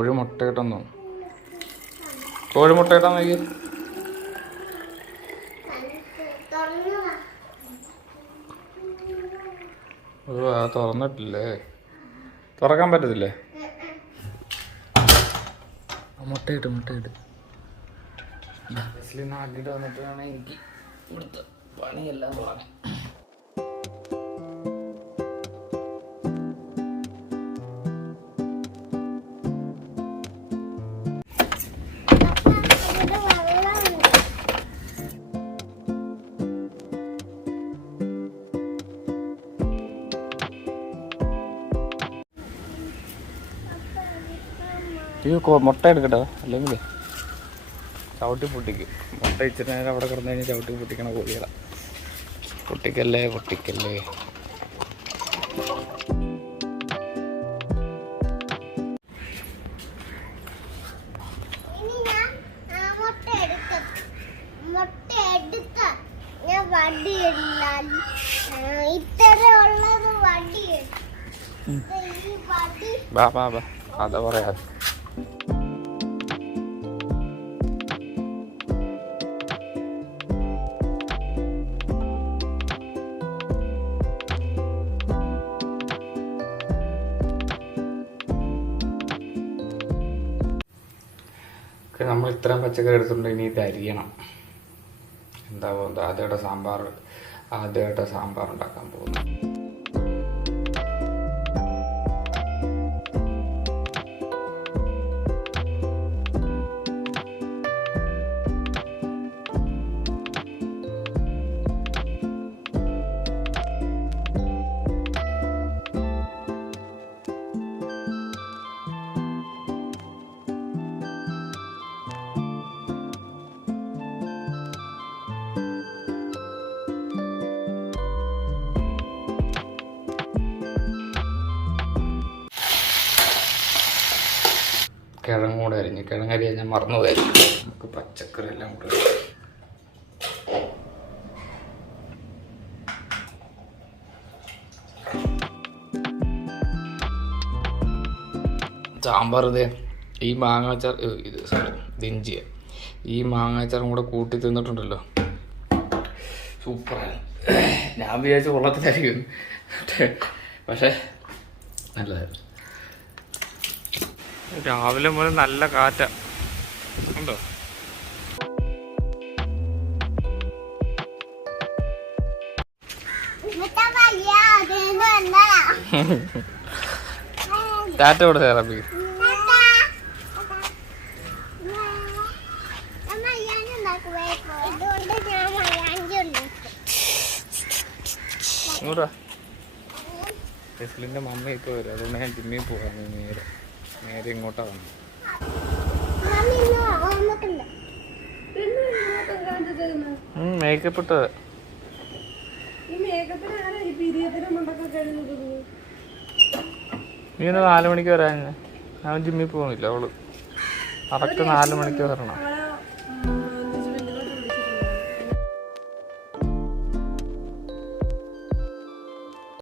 കോഴി മുട്ടയിട്ടെന്നോ? കോഴി മുട്ടയിട്ടാ നോക്കി. ഓ അത് തുറന്നിട്ടില്ലേ? തുറക്കാൻ പറ്റത്തില്ലേ? മുട്ടയിട്ട് നാട്ടിട്ട് വന്നിട്ട് വേണം എനിക്ക് ഇവിടുത്തെ പണിയെല്ലാം തുടങ്ങാൻ. മുട്ട എടുക്കട്ടോ, അല്ലെങ്കിൽ ചവിട്ടി പൊട്ടിക്കും. മുട്ട ഇച്ചിരി നേരം അവിടെ കിടന്നു കഴിഞ്ഞാൽ ചവിട്ടി പൊട്ടിക്കണ കോഴികളാ. പൊട്ടിക്കല്ലേ. ബാ അതാ പറയാ. നമ്മൾ ഇത്രയും പച്ചക്കറി എടുത്തുകൊണ്ട് ഇനി ഇത് അരിയണം. ആദ്യമായിട്ട് സാമ്പാർ ഉണ്ടാക്കാൻ പോകുന്നു. കിഴങ്ങ് കൂടെ അരിഞ്ഞ്, കിഴങ്ങരി ഞാൻ മറന്നു പോയായിരുന്നു. നമുക്ക് പച്ചക്കറി എല്ലാം കൂടെ സാമ്പാർ. ഈ മാങ്ങാച്ചാർ ഇഞ്ചി ഈ മാങ്ങാച്ചാറും കൂടെ കൂട്ടി തിന്നിട്ടുണ്ടല്ലോ, സൂപ്പറാണ്. ഞാൻ വിചാരിച്ച കൊള്ളത്തിലായിരിക്കും, പക്ഷേ നല്ലതായിരുന്നു. രാവിലെ മുതൽ നല്ല കാറ്റ ഉണ്ടോ? ടാറ്റ കൂടെ ചേർപ്പി. െസ്ലിന്റെ മമ്മയൊക്കെ വരും, അതുകൊണ്ട് ഞാൻ ജിമ്മിൽ പോകാൻ നേരെ ഇങ്ങോട്ടാ വന്നു. മേക്കപ്പ് ഇട്ടത് നീ 4 മണിക്ക് വരാൻ. ഞാൻ ജിമ്മിൽ പോകുന്നില്ല, അവള് കറക്റ്റ് 4 മണിക്ക് വരണം.